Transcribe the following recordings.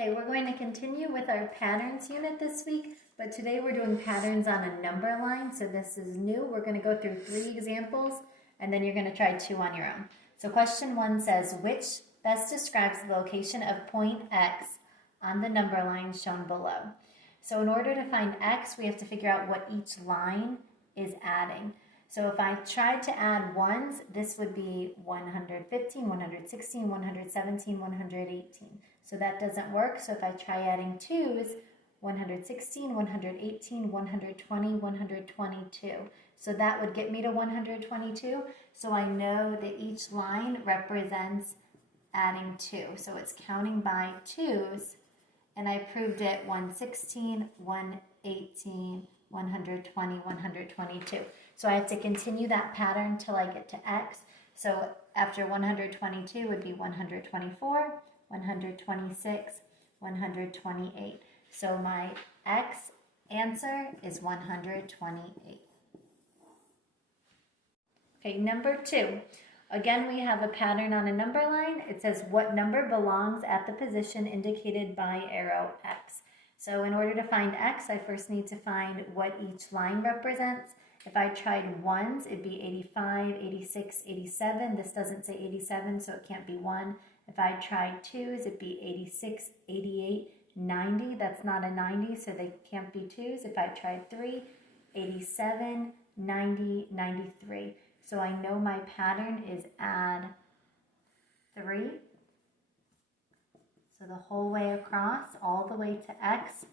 Okay, we're going to continue with our patterns unit this week, but today we're doing patterns on a number line, so this is new. We're going to go through 3 examples, and then you're going to try 2 on your own. So question 1 says, which best describes the location of point X on the number line shown below? So in order to find X, we have to figure out what each line is adding. So if I tried to add ones, this would be 115, 116, 117, 118. So that doesn't work. So if I try adding twos, 116, 118, 120, 122. So that would get me to 122. So I know that each line represents adding 2. So it's counting by twos. And I proved it 116, 118, 120, 122. So I have to continue that pattern till I get to X. So after 122 would be 124, 126, 128. So my X answer is 128. Okay, number 2. Again, we have a pattern on a number line. It says what number belongs at the position indicated by arrow X. So in order to find X, I first need to find what each line represents. If I tried ones, it'd be 85, 86, 87. This doesn't say 87, so it can't be 1. If I tried twos, it'd be 86, 88, 90. That's not a 90, so they can't be twos. If I tried 3, 87, 90, 93. So I know my pattern is add 3. So the whole way across, all the way to X,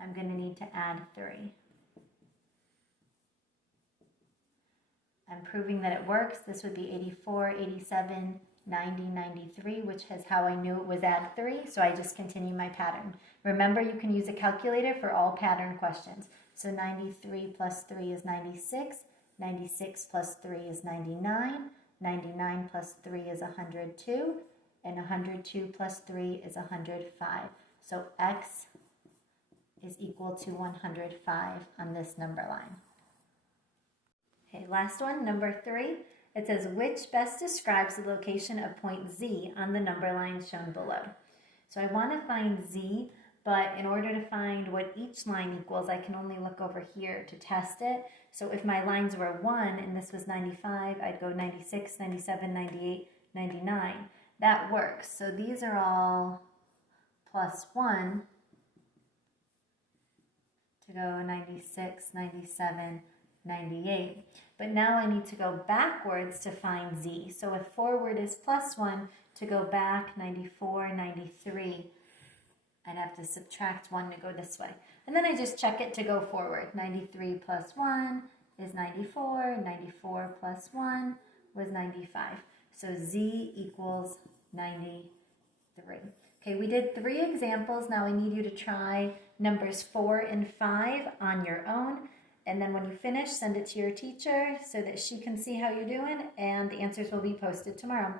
I'm going to need to add 3. I'm proving that it works. This would be 84, 87, 90, 93, which is how I knew it was add 3. So I just continue my pattern. Remember, you can use a calculator for all pattern questions. So 93 plus 3 is 96. 96 plus 3 is 99. 99 plus 3 is 102. And 102 plus 3 is 105. So X is equal to 105 on this number line. Okay, last one, number 3. It says, which best describes the location of point Z on the number line shown below? So I want to find Z, but in order to find what each line equals, I can only look over here to test it. So if my lines were 1 and this was 95, I'd go 96, 97, 98, 99. That works. So these are all plus 1 to go 96, 97, 98. But now I need to go backwards to find Z. So if forward is plus 1, to go back 94, 93, I'd have to subtract 1 to go this way. And then I just check it to go forward. 93 plus 1 is 94. 94 plus 1 was 95. So Z equals 93. Okay, we did 3 examples. Now I need you to try numbers 4 and 5 on your own. And then when you finish, send it to your teacher so that she can see how you're doing, and the answers will be posted tomorrow.